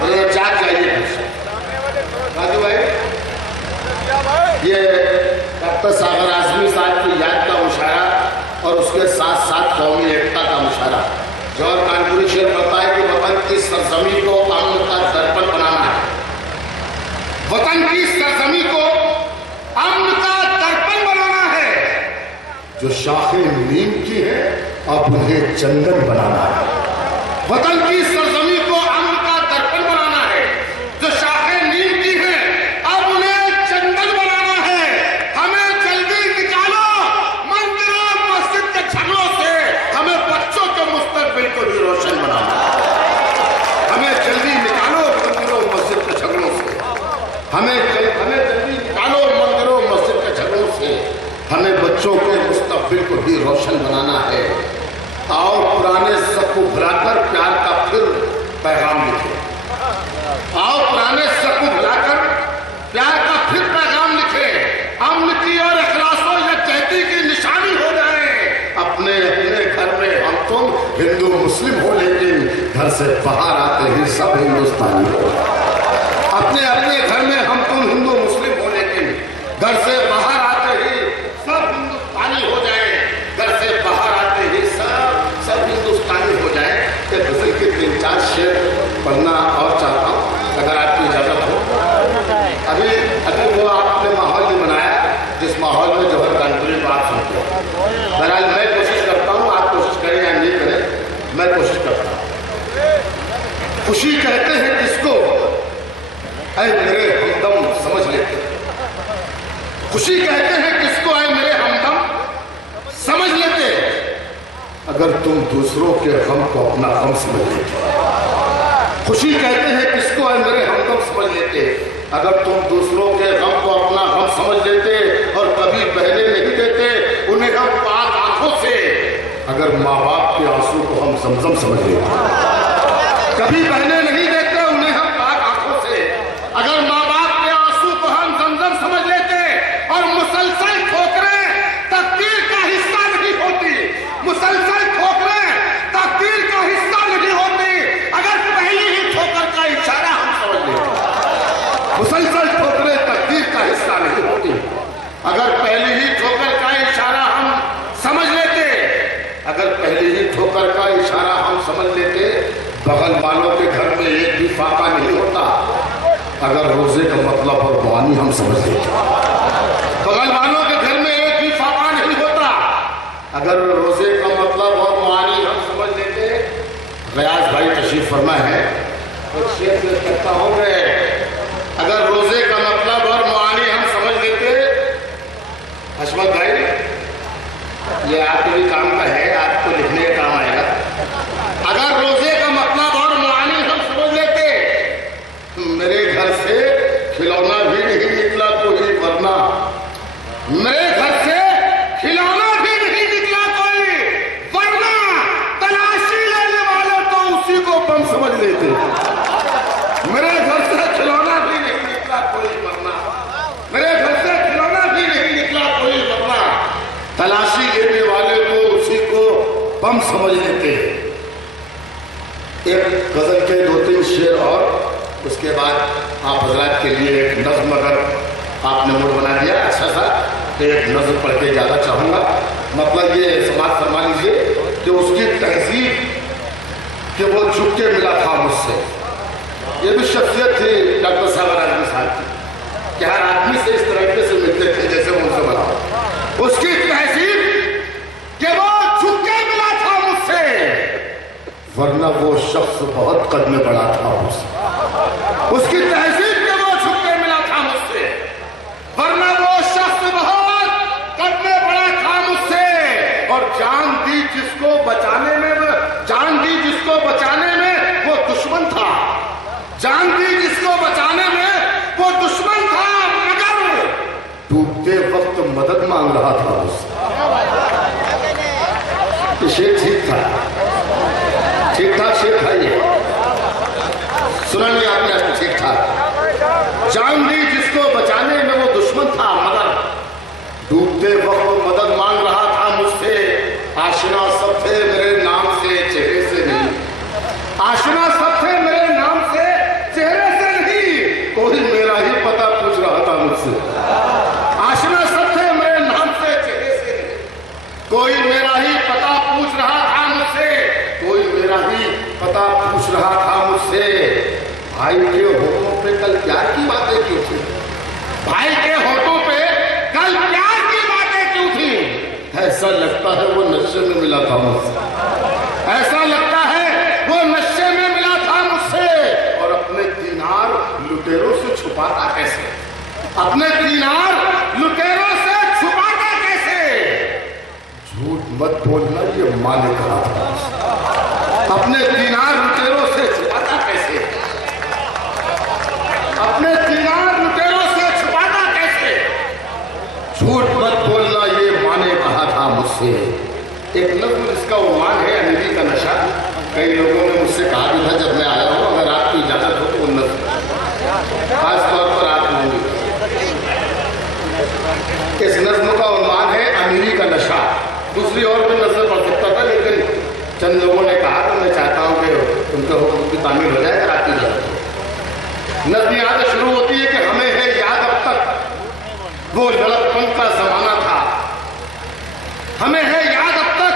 جاگ جائیے راجو بھائی. یہ ڈاکٹر ساغر اعظمی صاحب کی یاد کا مشاعرہ اور اس کے ساتھ ساتھ قومی ایکتا کا مشاعرہ. جوہر کانپوری شعر پڑھتا ہے کہ وطن کی سرزمین کو امن کا درپن بنانا ہے. وطن کی سرزمین کو امن کا درپن بنانا ہے. جو شاخیں نیم کی ہیں اب انہیں چندن بنانا ہے. وطن کی سرزمین کو امن کا درپن بنانا ہے. جو شاخیں نیم کی ہیں اب انہیں چندن بنانا ہے. ہمیں جلدی نکالو مندروں مسجد کے جھگڑوں سے. ہمیں بچوں کے مستقبل کو بھی روشن بنانا ہے. ہمیں جلدی نکالو مندروں مسجد کے جھگڑوں سے. ہمیں جلدی نکالو مندروں مسجد کے جھگڑوں سے. ہمیں بچوں کے مستقبل کو بھی روشن بنانا ہے. آؤ پرانے سب کو بھلا کر پیار کا پھر پیغام لکھیں. آؤ پرانے سب کو بھلا کر پیار کا پھر پیغام لکھیں. امن کی اور اخلاص و یکجہتی کی نشانی ہو جائیں. اپنے اپنے گھر میں ہم تم ہندو مسلم ہو لیکن گھر سے باہر آتے ہی سب ہندوستانی ہو. اپنے اپنے گھر میں ہم تم ہندو مسلم ہو لیکن گھر سے باہر آتے ہی سب ہندوستانی ہو جائیں. گھر سے باہر آتے ہی سب ہندوستانی ہو جائیں. کہ غزل کے 3-4 شعر پڑھنا اور چاہتا ہوں اگر آپ کی اجازت ہو. ابھی وہ آپ نے ماحول نہیں بنایا جس ماحول میں جوہر کانپوری کو آپ سنتے ہیں. بہرحال میں کوشش کرتا ہوں, آپ کوشش کریں یا نہیں کریں, میں کوشش کرتا ہوں. خوشی کہتے ہیں کس کو اے میرے ہمدم سمجھ لیتے. خوشی کہتے ہیں کس کو اے میرے ہمدم سمجھ لیتے. اگر تم دوسروں کے غم کو اپنا غم سمجھ لیتے. خوشی کہتے ہیں کس کو اے میرے ہمدم سمجھ لیتے. اگر تم دوسروں کے غم کو اپنا غم سمجھ لیتے اور کبھی بہنے نہیں دیتے انہیں ہم پاک آنکھوں سے. اگر ماں باپ کے آنسو کو ہم زمزم سمجھ لیتے. کبھی بہنے نہیں دیتے انہیں ہم پاک آنکھوں سے. اگر ماں باپ کے آنسو کو ہم زمزم سمجھ لیتے. اور مسلسل ٹھوکریں تقدیر کا حصہ نہیں ہوتی. مسلسل ٹھوکریں تقدیر کا حصہ نہیں ہوتی. اگر پہلی ہی ٹھوکر کا اشارہ ہم سمجھ لیتے. مسلسل ٹھوکریں تقدیر کا حصہ نہیں ہوتی. اگر پہلی ہی ٹھوکر کا اشارہ ہم سمجھ لیتے. اگر پہلی ہی ٹھوکر کا اشارہ ہم سمجھ لیتے. بغل والوں کے گھر میں ایک بھی فاقہ نہیں ہوتا. اگر روزے کا مطلب اور معانی ہم سمجھ لیتے. بغل والوں کے گھر میں ایک بھی فاقہ نہیں ہوتا. اگر روزے کا مطلب اور معانی ہم سمجھ لیتے. ریاض بھائی تشریف فرما ہے اور شعر پیش کرتا ہوں کہ اگر روزے کا مطلب اور معانی ہم سمجھ لیتے. حشمت بھائی یہ آپ کے بھی کام کا ہے, آپ کو لکھنے کا کام آئے گا. اگر روزے کا مطلب اور معانی ہم سمجھ لیتے. میرے گھر سے کھلونا بھی نہیں نکلا کوئی ورنہ. میرے گھر سے کھلونا بھی نہیں نکلا کوئی ورنہ تلاشی لینے والے تو اسی کو بم سمجھ لیتے. میرے گھر سے کھلونا بھی نہیں نکلا کوئی ورنہ. میرے گھر سے کھلونا بھی نہیں نکلا کوئی ورنہ تلاشی لینے والے تو اسی کو بم سمجھ لیتے. ایک غزل کے 2-3 شعر اور اس کے بعد آپ حضرات کے لیے ایک نظم اگر آپ نے موڈ بنا دیا اچھا سا تو ایک نظم پڑھ کے زیادہ چاہوں گا. مطلب یہ سماعت فرما لیجیے کہ اس کی تہذیب کہ وہ جھک کے ملا تھا مجھ سے. یہ بھی شخصیت تھی ڈاکٹر ساغر اعظمی صاحب کی کہ ہر آدمی سے اس طریقے سے ملتے تھے جیسے ان سے ملا. اس کی تہذیب کہ وہ جھک کے ملا تھا مجھ سے ورنہ وہ شخص بہت قد میں بڑا تھا مجھ سے. اس کی تہذیب کہ وہ جھک کے ملا تھا مجھ سے ورنہ وہ شخص بہت قد میں بڑا تھا مجھ سے. اور جان دی جس کو بچانے میں وہ دشمن تھا. جان دی جس کو بچانے میں وہ دشمن تھا مگر ڈوبتے وقت مدد مانگ رہا تھا اس سے. شعر ٹھیک تھا, ٹھیک ٹھاک شعر تھا. یہ سنا نہیں آپ نے ٹھیک ٹھاک. جان دی جس کو بچانے میں وہ دشمن تھا مگر ڈوبتے وقت مدد مانگ رہا تھا مجھ سے. آشنا سب تھے میرے نام سے چہرے سے نہیں. آشنا سب تھے میرے نام سے भाई के होठों पे कल प्यार की बातें क्यों थी? भाई के होठों पे कल प्यार की बातें क्यों थी? ऐसा लगता है वो नशे में मिला था मुझसे, ऐसा लगता है वो नशे में मिला था मुझसे। और अपने दीनार लुटेरों से छुपाता कैसे? अपने दीनार लुटेरों से छुपाता कैसे? झूठ मत बोलना, ये माँ ने कहा था। अपने दीनार लुटेरों से छुपाता कैसे? अपने दीनार लुटेरों से छुपाता कैसे? झूठ मत बोलना, ये माँ ने कहा था मुझसे। एक नज़्म इसका उन्वान है अमीरी का नशा। कई लोगों ने मुझसे कहा भी था जब मैं आया हूँ, अगर आपकी इजाजत हो तो वो नज़्म खास तौर पर आप लोग। इस नज़्म का उन्वान है अमीरी का नशा। दूसरी और भी नज़्म पढ़ सकता था, लेकिन चंद लोगों ने कहा तो मैं चाहता हूँ कि उनके हुक्म की तामील हो जाए अगर आपकी इजाजत हो। नज़्म यहाँ से शुरू होती है कि हमें है याद अब तक वो लड़कपन का जमाना था। हमें है याद अब तक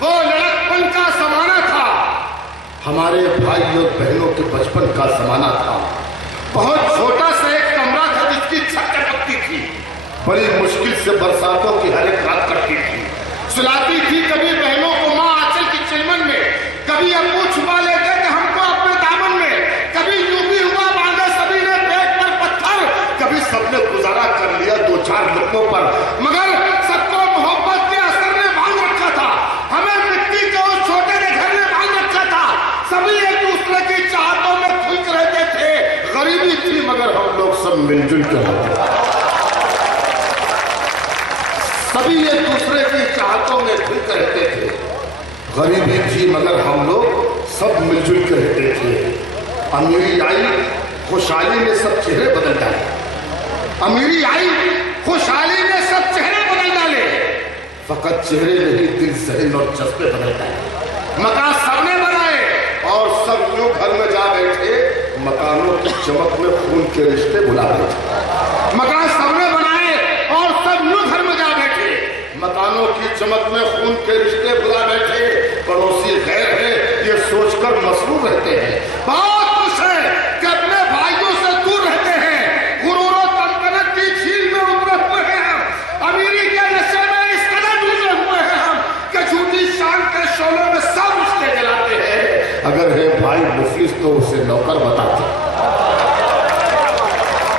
वो लड़कपन का जमाना था। हमारे भाई और बहनों के बचपन का जमाना था। बहुत छोटा सा एक कमरा था जिसकी छत टपकती थी। बड़ी मुश्किल से बरसातों की हर एक रात कटती थी। सुलाती थी कभी बहनों को माँ आंचल की चिलमन में, कभी अब्बू छुपा लेते थे हमको अपने दामन में, कभी यूं भी हुआ बांधा सभी ने पेट पर पत्थर, कभी सबने गुजारा कर लिया दो चार लुकमों पर, मगर सबको मोहब्बत के असर ने बांध रखा था। हमें मिट्टी के उस छोटे से घर ने बांध रखा था। सभी एक दूसरे की चाहतों में खुश रहते थे। गरीबी थी मगर हम लोग सब मिलजुल के रहते थे। सभी एक दूसरे की चाहतों में खुश रहते थे। गरीबी थी मगर हम लोग सब मिलजुल के रहते थे। अमीरी आई खुशहाली ने सब चेहरे बदल डाले। अमीरी आई खुशहाली ने सब चेहरे बदल डाले। फकत चेहरे नहीं, दिल जहन और जज्बे बदल डाले। मकान सबने बनाए और सब यूं घर में जा बैठे। मकानों की चमक में खून के रिश्ते बुला बैठे। मकान सबने बनाए और सब यूं घर में जा बैठे। मकानों की चमक में खून के रिश्ते बुला बैठे। पड़ोसी गैर है ये सोचकर मसरूर रहते हैं। बहुत खुश है कि अपने भाइयों से दूर रहते हैं। गुरूर और तमतनत की झील में उतरे हुए हैं हम। अमीरी के नशे में इस कदर डूबे हुए हैं हम कि झूठी शान के शोलों में सब रिश्ते जलाते हैं। अगर है भाई मुफलिस तो उसे नौकर बताते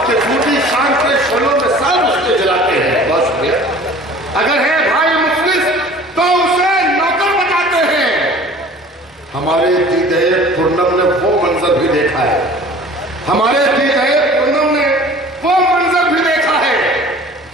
कि झूठी शान के शोलों में सब रिश्ते जलाते हैं। बहुत शुक्रिया। अगर है भाई मुफलिस तो उसे नौकर बताते हैं। हमारे दीदे पूर्णम ने वो मंजर भी देखा है। हमारे दीदे पूर्णम ने वो मंजर भी देखा है।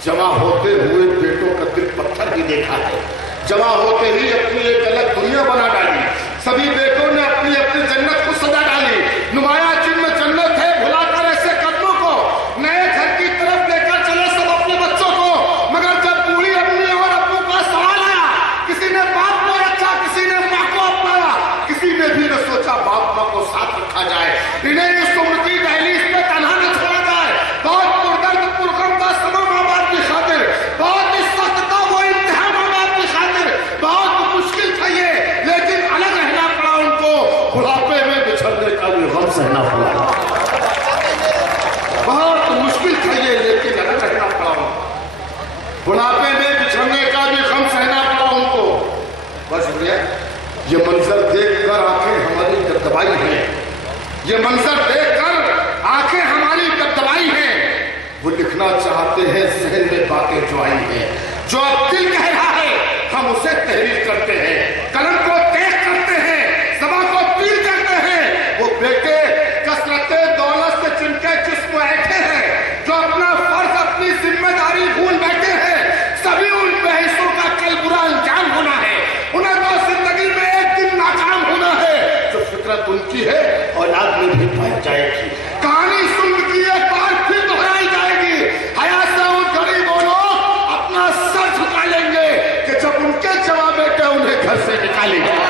जमा होते हुए बेटों का दिल पत्थर भी देखा है। जमा होते ही अपनी एक अलग दुनिया बना डाली। सभी बेटों ने अपनी अपनी जन्नत को सजा डाली। नुमाया जिनमें जन्नत है भुलाकर ऐसे कदमों को, नए घर की तरफ लेकर चले सब अपने बच्चों को। मगर जब बूढ़ी अम्मी और अब्बू का सवाल आया, किसी ने बाप को रखा, किसी ने माँ को अपनाया, किसी ने भी न सोचा बाप माँ को साथ रखा जाए। इन्हें इस उम्र की दहलीज पे तन्हा न छोड़ा जाए। बहुत पुरदर्द पुरगम का समय माँ बाप की खातिर, बहुत ही सख्त था वो इम्तिहान माँ बाप की खातिर। बहुत मुश्किल था ये, लेकिन अलग रहना पड़ा उनको। बुढ़ापे में बिछड़ने का भी गम सहना पड़ा। बहुत मुश्किल था ये, लेकिन अलग रहना पड़ा उनको। बुढ़ापे में बिछड़ने का भी गम सहना पड़ा उनको। बस शुक्रिया। ये मंजर देखकर आंखें हमारी दबदबाई हैं। ये मंजर देखकर आंखें हमारी दबदबाई हैं। वो लिखना चाहते हैं जहन में बातें जो आई हैं, जो अब दिल कह रहा है हम उसे तहरीर करते हैं। कलम को तेज करते हैं, ज़बान को तीर करते हैं। वो बेटे कसरते दौलत से जिनके जिस्म ऐठे हैं, जो अपना फर्ज अपनी जिम्मेदारी भूल बैठे हैं, सभी उन बहसों का कल बुरा अंजाम होना है। उन्हें तो जिंदगी में एक दिन नाकाम होना है। जो फितरत उनकी है औलाद में भी पाई जाएगी। कहानी सुन की एक बार फिर दोहराई जाएगी। हया से उन गरीबों लोग अपना सर झुका लेंगे कि जब उनके जवाब बेटे उन्हें घर से निकालेंगे।